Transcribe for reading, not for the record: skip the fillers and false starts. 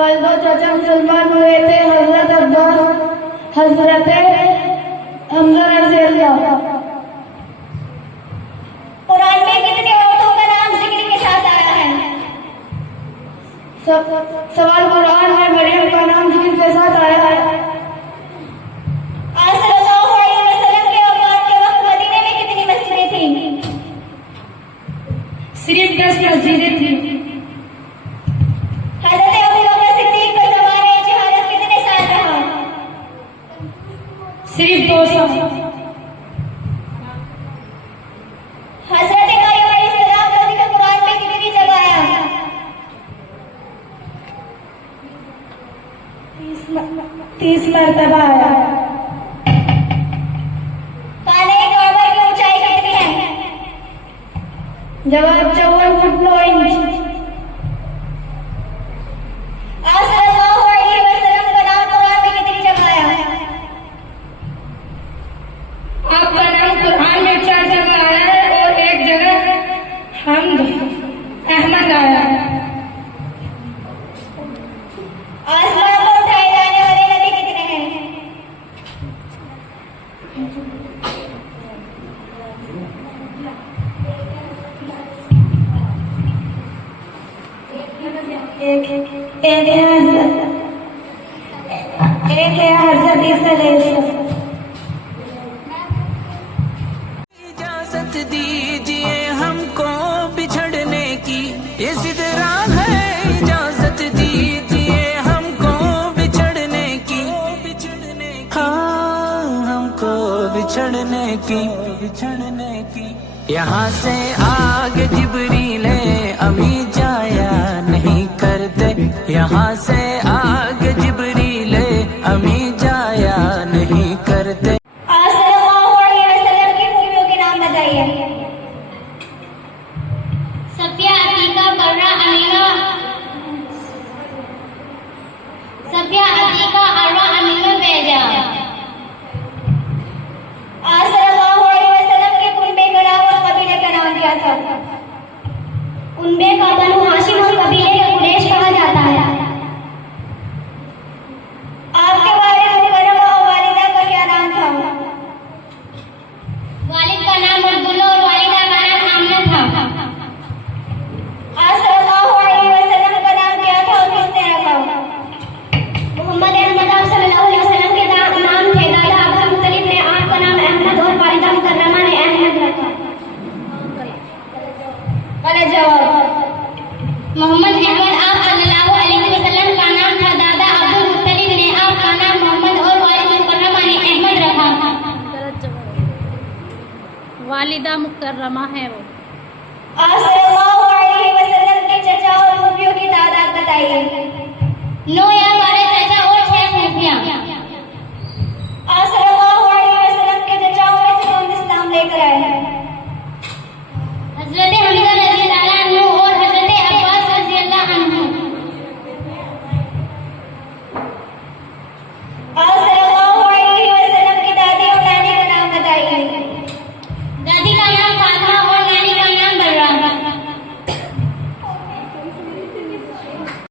हमारे दो चाचा मुसलमान हुए थे, हजरत अब्बास, हजरत हमजा रज़ी अल्लाह। कुरान में कितनी औरतों का नाम जिक्र के साथ आया है? सवाल कुरान में मरियम का नाम जिक्र के साथ आया है। आप सल्लल्लाहु अलैहि वसल्लम के वफात के वक्त मदीने में कितनी मस्जिदें थीं? सिर्फ 10 मस्जिदें थी। हजरत अबू बकर सिद्दीक का ज़माने जहालत कितने साल रहा? सिर्फ 2 साल। हजरत मरियम अलैहिस्सलाम का जिक्र कुरान में कितनी जगह आया? 30 मरतबा आया। काले काबा की ऊंचाई कितनी है? जवाब 54 फुट 9 इंच। आप सल्लल्लाहु अलैहि वसल्लम का नाम कुरान में कितनी जगह आया? आपका नाम कुरान में 4 जगह आया है और 1 जगह हमद अहमद आया है। आसमान पर उठाए जाने वाले नबी कितने हैं? एक है हजरत ईसा अलैहिस्सलाम। इजाजत दीजिए हमको बिछड़ने की, ये सिदरा है। इजाजत दीजिए हमको बिछड़ने की, हाँ हमको बिछड़ने की। यहाँ से आगे जिब्रील अमी जाया नहीं करते, यहाँ से आगे जिब्रील अमी जाया नहीं करते। आप सल्लल्लाहु अलैहि वसल्लम की खूबियों के नाम बताइए। सफिया, अतीका, बर्रा, अमीना। सफिया, अतीका, अर्वा, अमीना, बेजा। आप सल्लल्लाहु अलैहि वसल्लम के कुनबे का नाम और कबीले का नाम क्या था? उनबे का बनु हाशिम और कबीले का कुरैश कहा जाता है। आपके वालिद मुकर्रम और वालिदा का क्या नाम था? वालिद का नाम अब्दुल्ला और वालिदा का नाम आमना था। आप सल्लल्लाहु अलैहि वसल्लम का नाम क्या था और किसने रखा? मोहम्मद अहमद आप सल्लल्लाहु अलैहि वसल्लम के नाम थे। दादा अब्दुल मुत्तलिब ने आपका नाम अहमद और वालिदा मुकर्रमा ने अहमद रखा। गलत जवाब। मोहम्मद अहमद आप सल्लल्लाहु अलैहि वसल्लम का नाम था। दादा अब्दुल मुत्तलिब ने आपका नाम मोहम्मद और वालिदा मुकर्रमा ने अहमद रखा। वालिदा मुकर्रमा है वो। आप